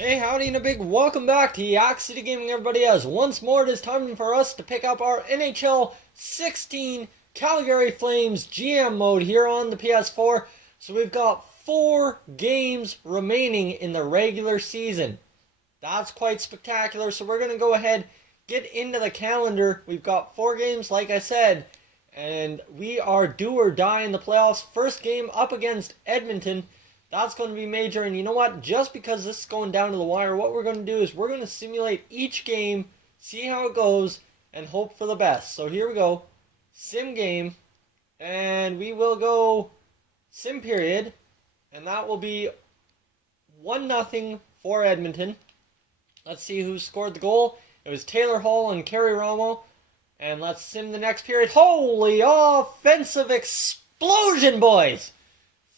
Hey, howdy, and a big welcome back to Yak City Gaming, everybody. As once more, it is time for us to pick up our NHL 16 Calgary Flames GM mode here on the PS4. So we've got 4 games remaining in the regular season. That's quite spectacular. So we're going to go ahead, get into the calendar. We've got 4 games, like I said, and we are do or die in the playoffs. First game up against Edmonton. That's going to be major, and you know what? Just because this is going down to the wire, what we're going to do is we're going to simulate each game, see how it goes, and hope for the best. So here we go. Sim game, and we will go sim period, and that will be 1-0 for Edmonton. Let's see who scored the goal. It was Taylor Hall and Kerry Romo. And let's sim the next period. Holy offensive explosion, boys!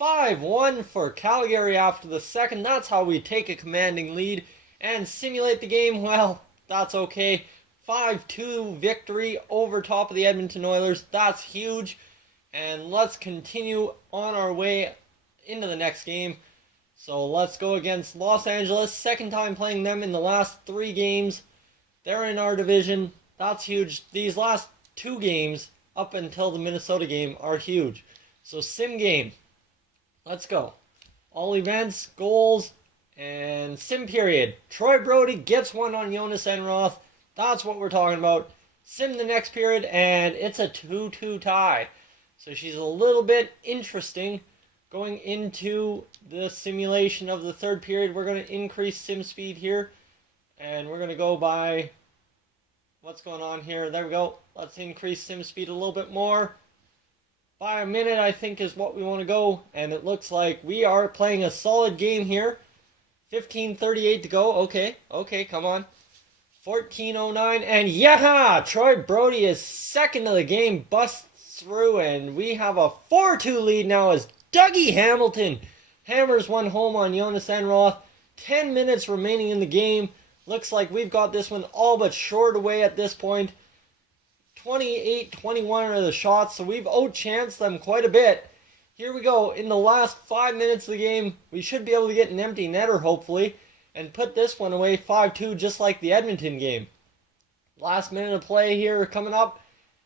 5-1 for Calgary after the second. That's how we take a commanding lead and simulate the game. Well, that's okay. 5-2 victory over top of the Edmonton Oilers. That's huge. And let's continue on our way into the next game. So let's go against Los Angeles. Second time playing them in the last 3 games. They're in our division. That's huge. These last 2 games up until the Minnesota game are huge. So sim game. Let's go. All events, goals, and sim period. Troy Brody gets one on Jonas Enroth. That's what we're talking about. Sim the next period, and it's a 2-2 tie. So she's a little bit interesting. Going into the simulation of the third period, we're going to increase sim speed here. And we're going to go by what's going on here. There we go. Let's increase sim speed a little bit more. By a minute, I think, is what we want to go. And it looks like we are playing a solid game here. 15:38 to go. Okay, come on. 14:09. And yeah! Troy Brody is second of the game. Busts through. And we have a 4-2 lead now as Dougie Hamilton hammers one home on Jonas Enroth. 10 minutes remaining in the game. Looks like we've got this one all but shored away at this point. 28-21 are the shots, so we've outchanced them quite a bit. Here we go. In the last 5 minutes of the game, we should be able to get an empty netter, hopefully, and put this one away 5-2, just like the Edmonton game. Last minute of play here coming up,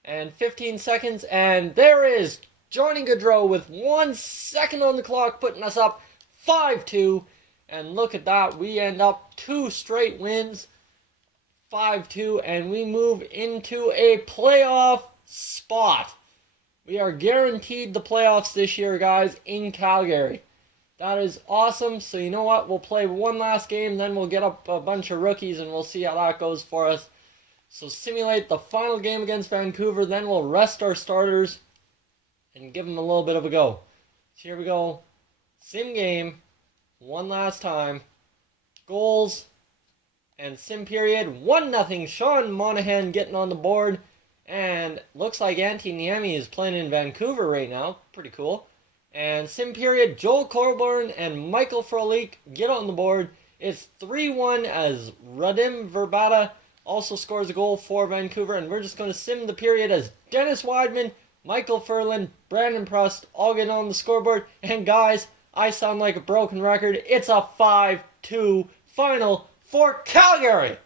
and 15 seconds, and there is Johnny Gaudreau with 1 second on the clock, putting us up 5-2. And look at that, we end up 2 straight wins. 5-2, and we move into a playoff spot. We are guaranteed the playoffs this year, guys, in Calgary. That is awesome. So you know what? We'll play one last game, then we'll get up a bunch of rookies, and we'll see how that goes for us. So simulate the final game against Vancouver, then we'll rest our starters and give them a little bit of a go. So here we go. Sim game. One last time. Goals. And sim period, 1-0. Sean Monahan getting on the board. And looks like Antti Niemi is playing in Vancouver right now. Pretty cool. And sim period, Joel Corborn and Michael Frolik get on the board. It's 3-1 as Radim Verbata also scores a goal for Vancouver. And we're just going to sim the period as Dennis Wideman, Michael Furlan, Brandon Prust all get on the scoreboard. And guys, I sound like a broken record. It's a 5-2 final for Calgary.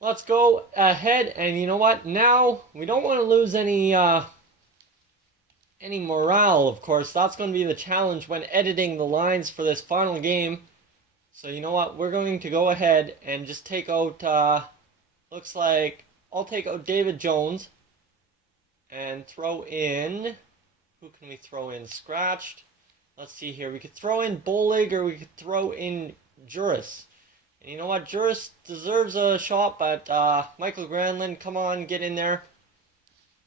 Let's go ahead, and you know what? Now we don't want to lose any morale. Of course, that's going to be the challenge when editing the lines for this final game. So you know what? We're going to go ahead and just take out. Looks like I'll take out David Jones and throw in. Who can we throw in? Scratched. Let's see here. We could throw in Bolig, or we could throw in Juris. And you know what? Juris deserves a shot, but Michael Granlund, come on, get in there.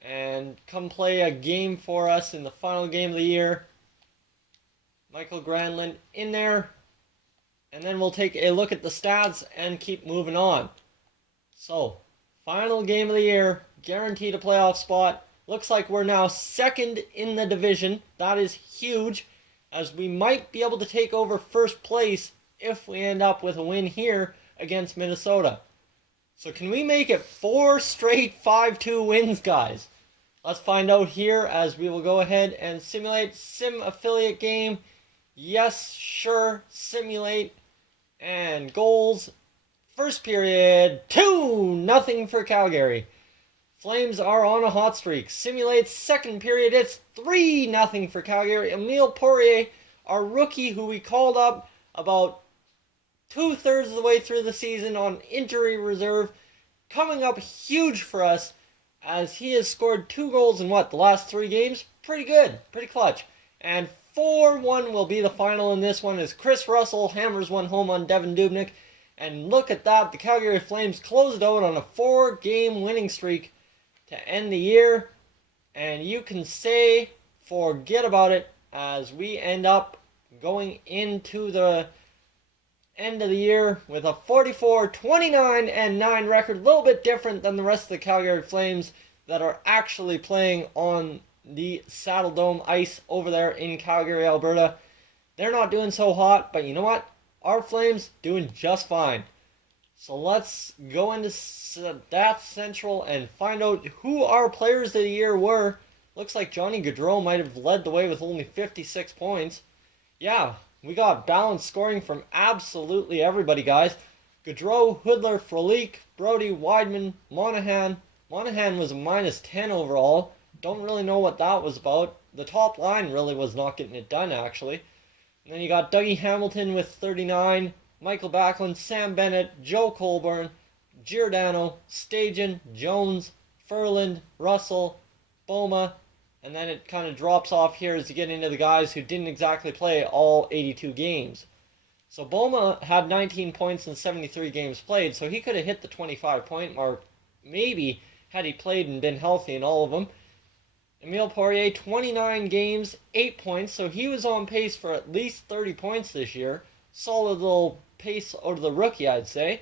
And come play a game for us in the final game of the year. Michael Granlund in there. And then we'll take a look at the stats and keep moving on. So, final game of the year. Guaranteed a playoff spot. Looks like we're now second in the division. That is huge, as we might be able to take over first place if we end up with a win here against Minnesota. So can we make it 4 straight 5-2 wins, guys? Let's find out here as we will go ahead and simulate sim affiliate game. Yes, sure, simulate. And goals, first period, 2-0 for Calgary. Flames are on a hot streak. Simulates second period, it's 3-0 for Calgary. Emile Poirier, our rookie who we called up about 2/3 of the way through the season on injury reserve, coming up huge for us as he has scored 2 goals in the last 3 games? Pretty good, pretty clutch. And 4-1 will be the final in this one as Chris Russell hammers one home on Devin Dubnyk. And look at that, the Calgary Flames closed out on a 4-game winning streak to end the year. And you can say forget about it as we end up going into the end of the year with a 44-29-9 record. A little bit different than the rest of the Calgary Flames that are actually playing on the Saddle Dome ice over there in Calgary, Alberta. They're not doing so hot, but you know what? Our Flames doing just fine. So let's go into Stats Central and find out who our players of the year were. Looks like Johnny Gaudreau might have led the way with only 56 points. Yeah, we got balanced scoring from absolutely everybody, guys. Gaudreau, Hoodler, Frolik, Brody, Weidman, Monahan. Monahan was a -10 overall. Don't really know what that was about. The top line really was not getting it done, actually. And then you got Dougie Hamilton with 39, Michael Backlund, Sam Bennett, Joe Colburn, Giordano, Stajan, Jones, Furland, Russell, Boma, and then it kind of drops off here as you get into the guys who didn't exactly play all 82 games. So Boma had 19 points in 73 games played, so he could have hit the 25-point mark, maybe, had he played and been healthy in all of them. Emile Poirier, 29 games, 8 points, so he was on pace for at least 30 points this year. Solid little pace out of the rookie, I'd say.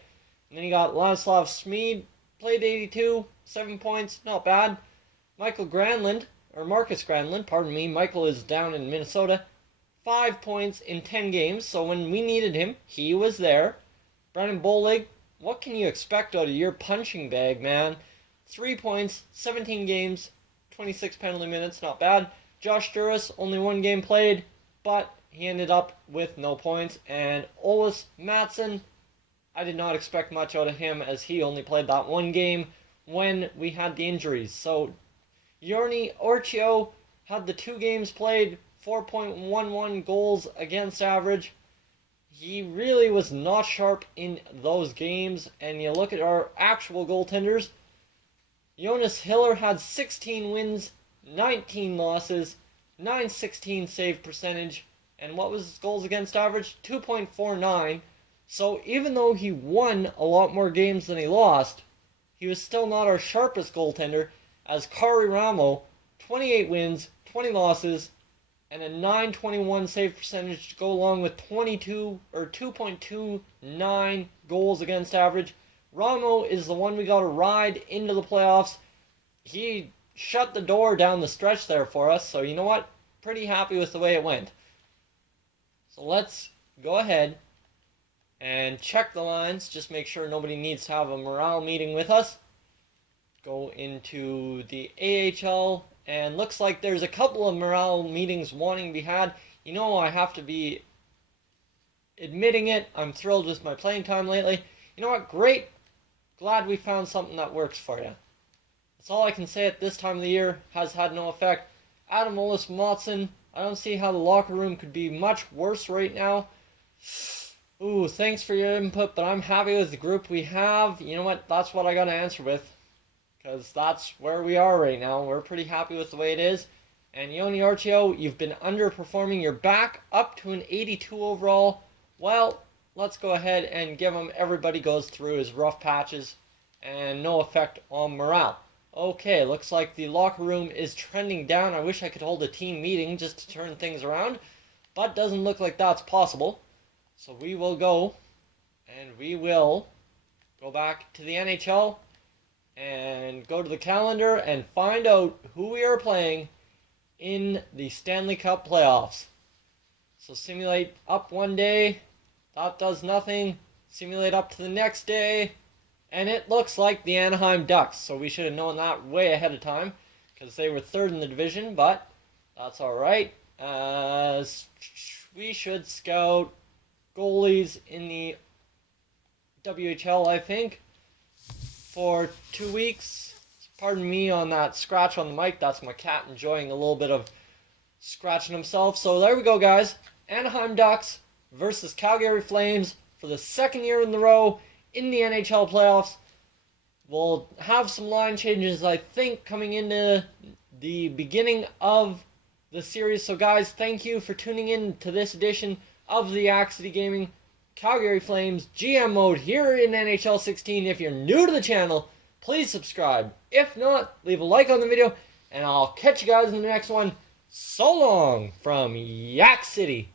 And then you got Ladislav Smid, played 82, 7 points, not bad. Marcus Granlund, pardon me, Michael is down in Minnesota, 5 points in 10 games, so when we needed him, he was there. Brendan Bollig, what can you expect out of your punching bag, man? 3 points, 17 games, 26 penalty minutes, not bad. Josh Duras, only 1 game played, but he ended up with no points. And Olis Matson, I did not expect much out of him as he only played that 1 game when we had the injuries. So Yorni Orchio had the 2 games played, 4.11 goals against average. He really was not sharp in those games. And you look at our actual goaltenders, Jonas Hiller had 16 wins, 19 losses, .916 save percentage, and what was his goals against average? 2.49. So even though he won a lot more games than he lost, he was still not our sharpest goaltender, as Kari Ramo, 28 wins, 20 losses, and a .921 save percentage to go along with 2.29 goals against average. Ramo is the one we got to ride into the playoffs. He shut the door down the stretch there for us, so you know what? Pretty happy with the way it went. So let's go ahead and check the lines, just make sure nobody needs to have a morale meeting with us. Go into the AHL, and looks like there's a couple of morale meetings wanting to be had. You know, I have to be admitting it, I'm thrilled with my playing time lately. You know what? Great. Glad we found something that works for you. That's all I can say at this time of the year. Has had no effect. Adam Olis Motson, I don't see how the locker room could be much worse right now. Ooh, thanks for your input, but I'm happy with the group we have. You know what? That's what I got to answer with. Because that's where we are right now. We're pretty happy with the way it is. And Yoni Archio, you've been underperforming. You're back up to an 82 overall. Well, let's go ahead and give him, everybody goes through his rough patches and no effect on morale. Okay, looks like the locker room is trending down. I wish I could hold a team meeting just to turn things around, but doesn't look like that's possible. So we will go, and we will go back to the NHL and go to the calendar and find out who we are playing in the Stanley Cup playoffs. So simulate up one day, that does nothing. Simulate up to the next day, and it looks like the Anaheim Ducks. So we should have known that way ahead of time because they were 3rd in the division, but that's all right. We should scout goalies in the WHL, I think, for 2 weeks. Pardon me on that scratch on the mic. That's my cat enjoying a little bit of scratching himself. So there we go, guys. Anaheim Ducks versus Calgary Flames for the second year in a row in the NHL playoffs. We'll have some line changes, I think, coming into the beginning of the series. So, guys, thank you for tuning in to this edition of the Yak City Gaming Calgary Flames GM mode here in NHL 16. If you're new to the channel, please subscribe. If not, leave a like on the video, and I'll catch you guys in the next one. So long from Yak City.